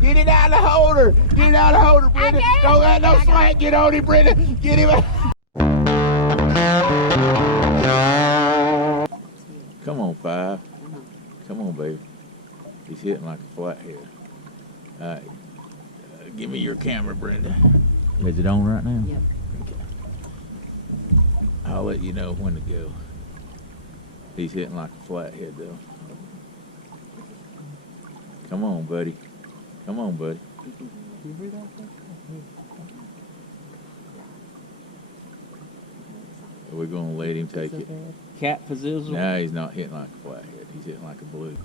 Get it out of the holder. Get it out of the holder, Brenda. Don't let no slack get on him, Brenda. Get him out. Come on, 5. Come on, baby. He's hitting like a flathead. All right. Give me your camera, Brenda. Is it on right now? Yep. Okay. I'll let you know when to go. He's hitting like a flathead, though. Come on, buddy. Come on, buddy. We're going to let him take it. Cat Pazizzle? No, he's not hitting like a flathead. He's hitting like a blue.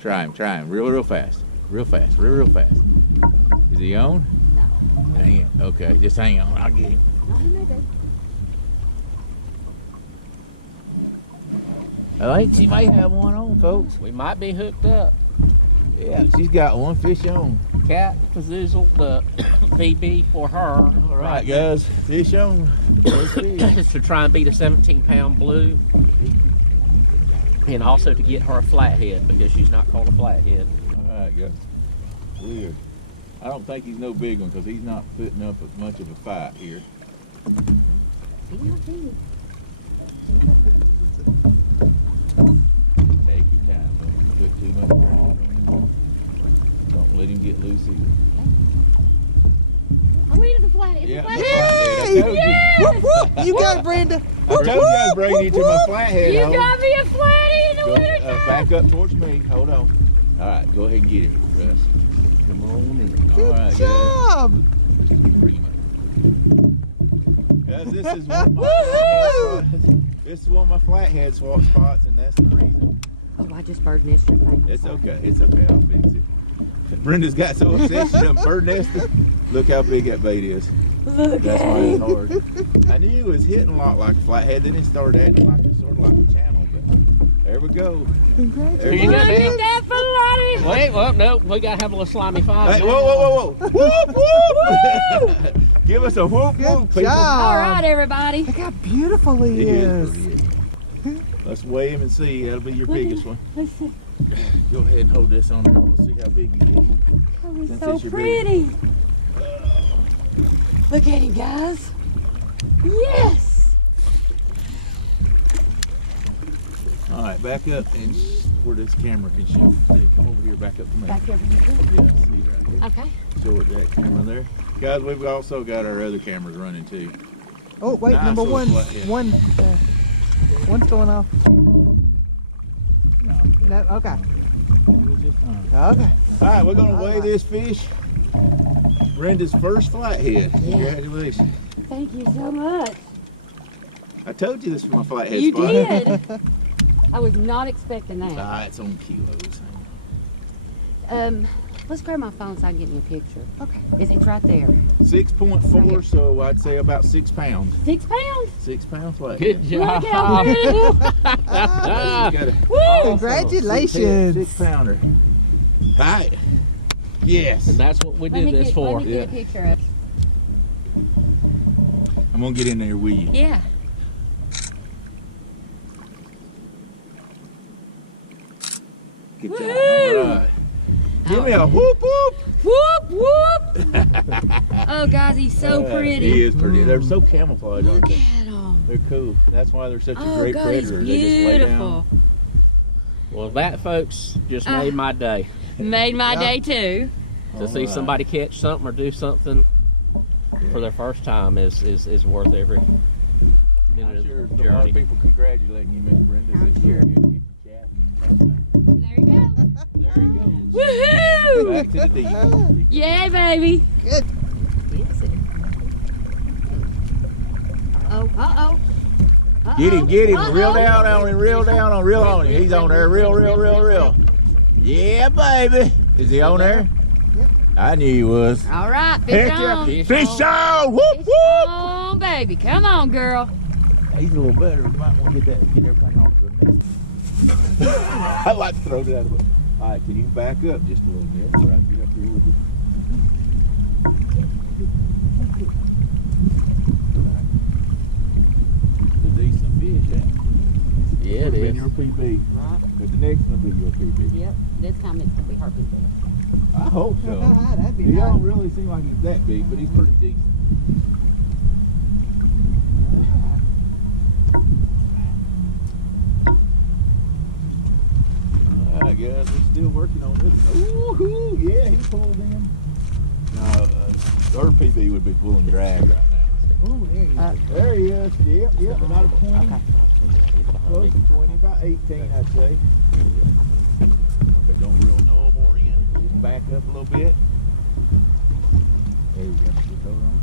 Try him. Real fast. Real fast. Real fast. Is he on? No. Hang it. Okay, just hang on. I'll get him. No, he may be. I think she may have one on, folks. We might be hooked up. Yeah, she's got one fish on. Cat Pazizzle, the VB for her. All right, guys. Fish on. It's to try and beat a 17-pound blue. And also to get her a flathead because she's not called a flathead. All right, guys. Weird. I don't think he's no big one because he's not putting up as much of a fight here. Take your time. Don't put too much pressure on him. Don't let him get loose either. Oh, it's a flathead. Yeah, Hey! Whoop, whoop. You got it, Brenda. I told you I'd bring you to my flathead. You home. got me a flathead in the winter. Back up towards me. Hold on. All right, go ahead and get it, Russ. Come on in. Good All right, job. Guys. Bring him up. Guys, this is one of my this is one of my flathead swap spots, and that's the reason. Oh, I just bird nested your thing. It's okay. It's okay. I'll fix it. Brenda's got so obsessed with them bird nesting. Look how big that bait is. Look That's why it's hard. I knew it was hitting a lot like a flathead, then it started acting like sort of like a channel, but there we go. Congratulations. Here you go, Look man. at that flathead. Wait, well, no, we gotta have a little slimy five. Hey, now. whoa. Whoop, whoop. Give us a whoop, Good whoop, people. job. All right, everybody. Look how beautiful he He is. is pretty. Let's weigh him and see. That'll be your biggest one. Let's see. Go ahead and hold this on there. We'll see how big he is. Oh, he's Since so it's your pretty. Look at him, guys. Yes. All right, back up and where this camera can show. Come over here, back up to me. Back over Yeah, see right here. Okay. Show it that camera there. Guys, we've also got our other cameras running too. Oh, wait, Nice number little one. flathead. One's going off. No, No, okay. it was just fine. Okay. All right, we're gonna weigh this fish. Brenda's first flathead. Congratulations. Thank you so much. I told you this was my flathead You spot. did. I was not expecting that. It's on kilos. Let's grab my phone so I can get me a picture. Okay. It's right there. 6.4, so I'd say about 6 pounds. 6 pounds. 6 pound flathead. Good job. Look how beautiful. You got a Woo! Congratulations. 6 pounder. All right. Yes. And that's what we Let did me this get, for. Let me get a picture of it. I'm gonna get in there with you. Yeah. Good job. Woohoo! All right. Give me a whoop whoop. Whoop whoop! Oh, guys, he's so pretty. He is pretty. They're so camouflaged, aren't Look they? at him. They're cool. That's why they're such a Oh, great God, he's predator. They just lay beautiful. down. Well, that, folks, just made my day. Made my day too. To see somebody catch something or do something for their first time is worth every minute I'm of sure the a lot journey. of people congratulating you, Miss Brenda. I'm That sure. you're here to get the chat and you can come back. There you go. There he goes. Woohoo! Back to the deep. Yay, baby. Good. Uh-oh. Uh-oh. Get him, get him. Uh-oh. Reel down on him, reel down on, reel on him. He's on there. Reel. Yeah, baby. Is he on there? Yep. I knew he was. All right, Heck fish yeah. on. Fish on! Whoop, Fish whoop! on, baby. Come on, girl. He's a little better. We might want to get everything off the net. I like to throw it out of the boat. All right, can you back up just a little bit so I can get up here with you? It's a decent fish, ain't it? Yeah, it Would've been is. your PB. Right. But the next one will be your PB. Yep. This time it's gonna be her PB. I hope so. That'd be He nice. don't really seem like he's that big, but he's pretty decent. Alright guys, we're still working on this. Woohoo! Yeah, he pulled in. No, our PB would be pulling drag right now. Oh, there you go. There he is. Yep, about a 20. Okay. Close to 20, about 18 I'd say. But don't real know him or in. Just back up a little bit. There you go. Just hold on.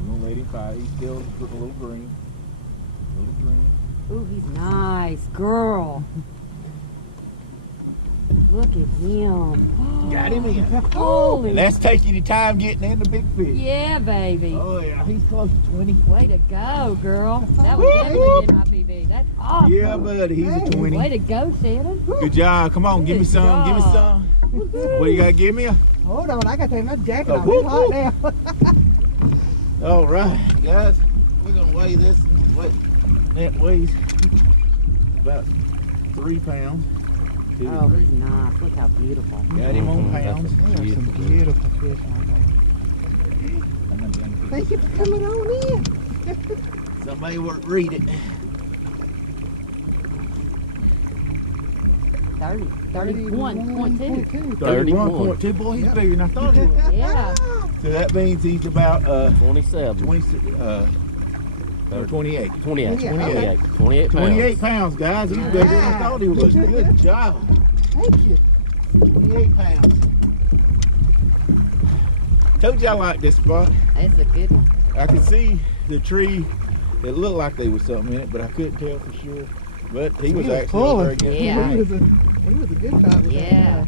We're gonna let him fight. He's still a little green. A little green. Ooh, he's nice, girl. Look at him. Got him in. Holy. And that's taking your time getting in the big fish. Yeah, baby. Oh yeah, he's close to 20. Way to go, girl. That would definitely be my PB. That's awesome. Yeah, buddy, he's a 20. Way to go, Shannon. Good job. Come on, give me Good some. Give me job. some. What you gotta give me? Hold on, I gotta take my jacket Oh, off. whoop, It's hot whoop. now. All right, guys, we're gonna weigh this. That weighs about 3 pounds. 2 to Oh, 3. he's nice. Look how beautiful. Got him on pounds. There are some beautiful fish out there. Thank you for coming on in. Somebody work read it. 31.2. 31.2. Boy, he's Yep. bigger than I thought he was. Yeah. So that means he's about 27. 28. 28. Yeah, 28. 28 pounds. 28 pounds, guys. He's bigger than I thought he was. Good job. Thank you. 28 pounds. Told you I like this spot. That's a good one. I could see the tree. It looked like there was something in it, but I couldn't tell for sure. But he was actually full over of- there again. Yeah. He was a good fight with Yeah.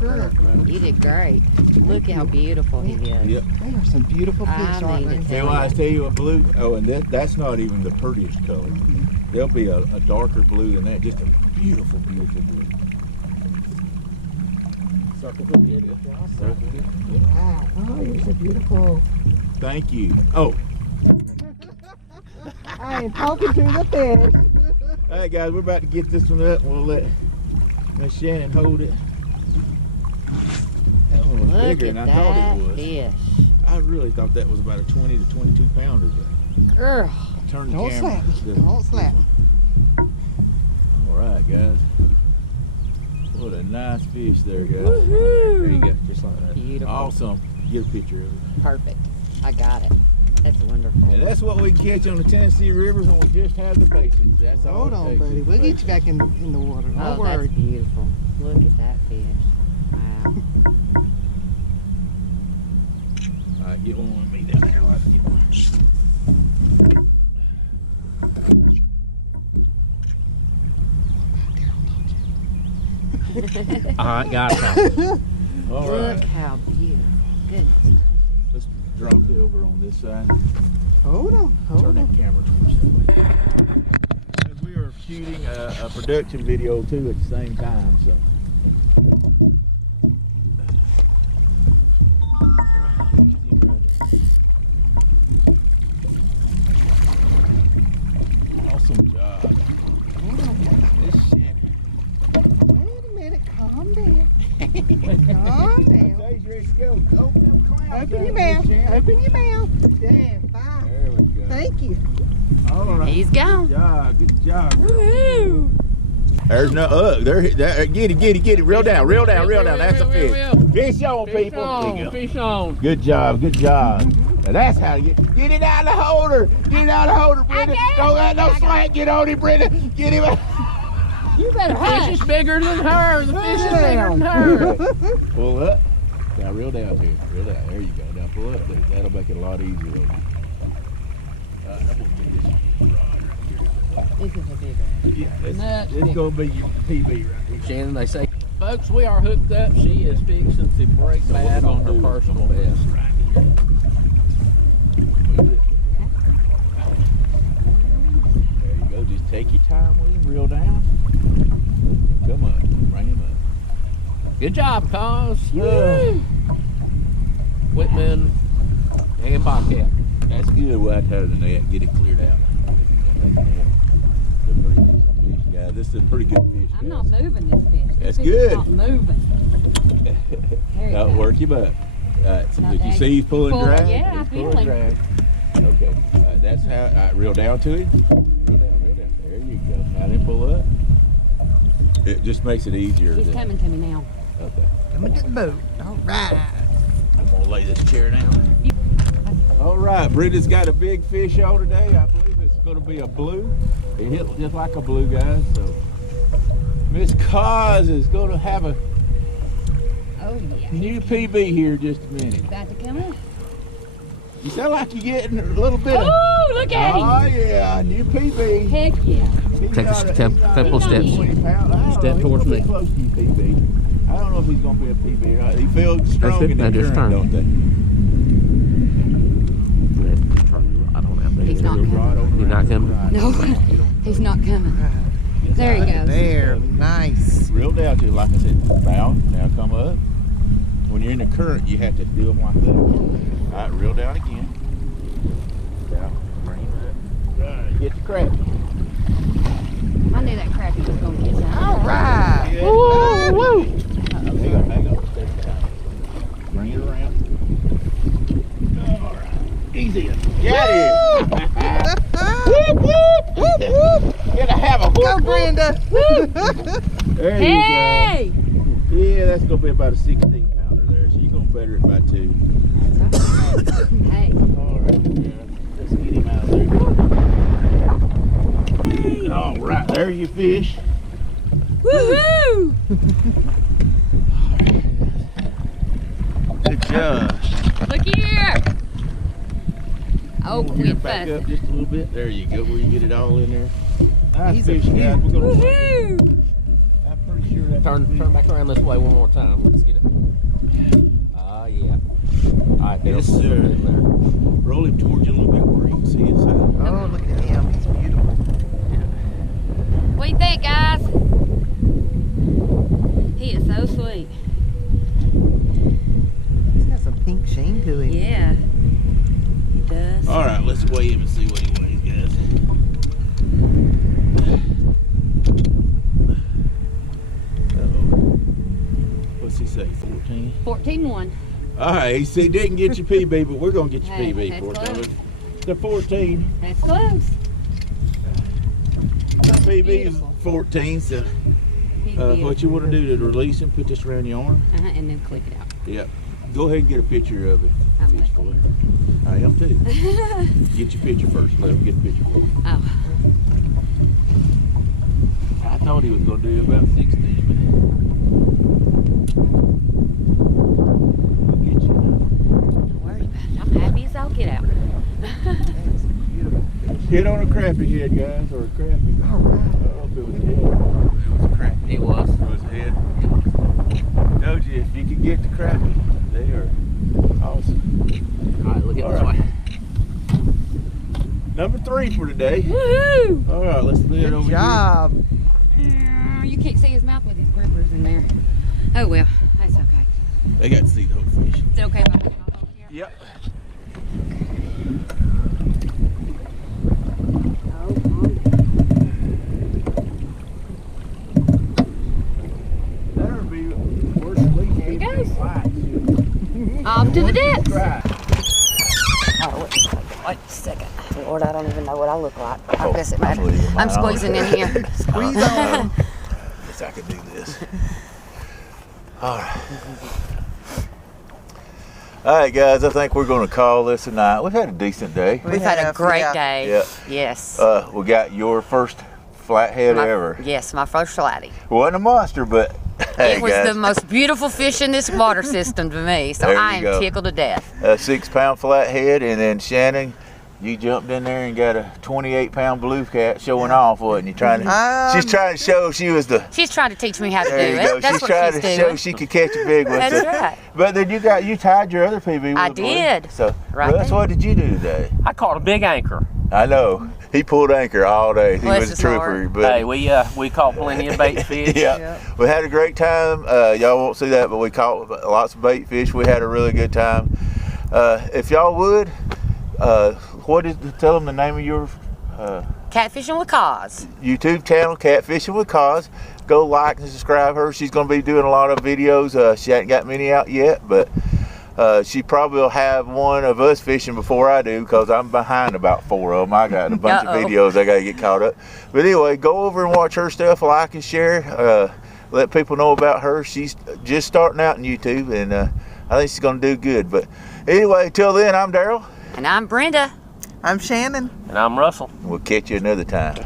that. You did great. Look how beautiful he is. Yep. They are some beautiful fish, I aren't mean they? to See why I tell you what blue? Oh, and that's not even the prettiest color. There'll be a darker blue than that. Just a beautiful, beautiful blue. Circle hook in it. Circle hook. Right. Oh, you're so beautiful. Thank you. Oh, I am talking to the fish. all right, guys, we're about to get this one up. We'll let Miss Shannon hold it. That one was Look bigger at than I thought that it was. fish. I really thought that was about a 20 to 22 pounder. Girl. Turn the Don't camera. slap me. Don't slap me. All right, guys. What a nice fish there, guys. There you go. Just like that. Beautiful. Awesome. Get a picture of it. Perfect. I got it. That's wonderful. And that's what we can catch on the Tennessee River when we just have the patience. That's all Hold it on, takes buddy. is We'll get you patience. back in the water. Don't Oh, worry. that's beautiful. Look at that fish. Wow. All right, get one with me down there. Let's get one. All right, got it. All Look right. how beautiful. Good. Let's drop it over on this side. Hold on. Turn Hold that on. camera towards that way. Because we are shooting a production video too at the same time, so. Awesome job. Hold on. This shit. Wait a minute. Calm down. Calm down. Okay, you ready to go? Open them clouds. Open your up, mouth. Miss Shannon. Open your mouth. There. Fine. There we go. Thank you. All right. He's gone. Good job. Good job. Woohoo! There's no there. Get it. Reel down. That's a fish. Fish on, people. There you go. Fish on. Good job. Now that's how you get it out of the holder. Get it out of the holder, Brenda. Don't let no slack get on him, Brenda. Get him out. You better The fish is bigger than her. The fish is bigger than her. Pull up. Now reel down here. Reel down. There you go. Now pull up. That'll make it a lot easier. I'm gonna get this rod right here. This is a big Yeah, That's it's gonna be your PB right here. Shannon, they say, folks, we are hooked up. She is fixing to break bad on her personal best. Move it. There you go. Just take your time with him. Reel down. Come up. Bring him up. Good job, cuz. Whitman and Bobcat. That's good. We'll have to have the net. Get it cleared out. Good this is a pretty good fish. I'm guys. not moving this fish. That's This fish is good. Not moving. There you Don't go. work him up. So Not did you that- see he's pulling Pull- drag? yeah, I He's feel pulling him. drag. Okay, that's how. Reel down to him. Reel down, reel down. There you go. Now then pull up. It just makes it easier. He's to- coming to me now. Okay. Come into the boat. All right. I'm gonna lay this chair down. All right, Brenda's got a big fish on today. I believe it's gonna be a blue. It hit just like a blue, guys. So Miss Cause is gonna have a Oh yeah. new PB here in just a minute. About to come in. You sound like you're getting a little bit of. Oh, look at him. Oh yeah, new PB. Heck yeah. He's Take a not step- he's not couple a steps. 20 pound. I don't Step know, he's towards gonna be me. Close to you, PB. I don't know if he's gonna be a PB or not. He feels strong it. in Now the just current, turn. don't they? I don't have He's not coming. You're not coming? No, he's not coming. There he goes. There, nice. Real down to, like I said, bow, now come up. When you're in the current, you have to do them like that. All right, reel down again. Down, bring him up. Right, get the crap. I knew that crappie was gonna get some. All right. Yeah. Woo, woo. Hang on, hang on. Take your time. Bring it around. All right, easy. Got it. Whoop, whoop, whoop, whoop. Gotta have a Go, whoop, whoop. Brenda. There Hey! you go. Yeah, that's gonna be about a 16 pounder there, so you're gonna better it by 2. Hey. All right, yeah. Let's get him out of there. All right, there you fish. Woohoo! Good job. Look here. Oh, Get quit it back up fussing. just a little bit. There you go, where you get it all in there. Nice He's a fish, guys. We're gonna. Woohoo! I'm pretty sure that's Turn back around this way one more time. Let's get it. Ah, yeah. All right, Yes, there's a little sir. bit there. Roll him towards you a little bit where you can see his side. Oh, look at him. He's beautiful. What do you think, guys? He is so sweet. He's got some pink sheen to him. Yeah. He does. All right, let's weigh him and see what he weighs, guys. Uh-oh. What's he say, 14? 14-1. All right, he didn't get your PB, but we're going to get your Hey, PB that's for it. close. The 14. That's close. The PB is Beautiful. 14, so He's what you want to do to release him, put this around your arm. And then click it out. Yep. Go ahead and get a picture of it. I'm Fish left for it. I am too. Get your picture first. Let him get a picture for you. Oh. I thought he was going to do about 16, but we'll get you. Don't worry about it. I'm happy as I'll get out. That's beautiful. Hit on a crappie head, guys, or a crappie. All right. I don't know if it was a head. It was a crappie. It was. It was a head. Told you, if you could get the crappie, they are awesome. All right, look at All this right. way. Number 3 for today. Woohoo! All right, let's do it Good over job. You can't see his mouth with his grippers in there. Oh well, that's okay. here. They got to see the whole fish. Is it okay if I put it on over here? Yep. Oh, That'll be worse than we There he goes. Lights. off to the depths. Right. Oh, wait a second. Lord, I don't even know what I look like. I guess it I matters. believe in I'm my squeezing in here. Squeeze on. Guess I could do this. All right. All right, guys. I think we're going to call this a night. We've had a decent day. We've had a have, great yeah. day. Yeah. Yes. We got your first flathead ever. Yes, my first flatty. Wasn't a monster, but hey, It was guys, the most beautiful fish in this water system to me, so There you I am go. tickled to death. a 6-pound flathead, and then Shannon, you jumped in there and got a 28-pound blue cat showing off, wasn't you? Trying to, she's trying to show she was the. She's trying to teach me how to do There you it. go. That's She's what trying she's to doing. show she could catch a big one. That's so- right. But then you tied your other PB with I a blue. did. So, Right Russ, there. what did you do today? I caught a big anchor. I know he pulled anchor all day. He Bless was a his trooper. heart. But Hey, we caught plenty of bait fish. yeah, we had a great time. Y'all won't see that, but we caught lots of bait fish. We had a really good time. If y'all would, tell them the name of your Catfishing with Cause. YouTube channel, Catfishing with Cause. Go like and subscribe her. She's going to be doing a lot of videos. She hasn't got many out yet, but she probably will have one of us fishing before I do, because I'm behind about 4 of them. I got a bunch of videos I got to get caught up. But anyway, go over and watch her stuff, like and share. Let people know about her. She's just starting out on YouTube, and I think she's going to do good. But anyway, till then, I'm Daryl. And I'm Brenda. I'm Shannon. And I'm Russell. We'll catch you another time.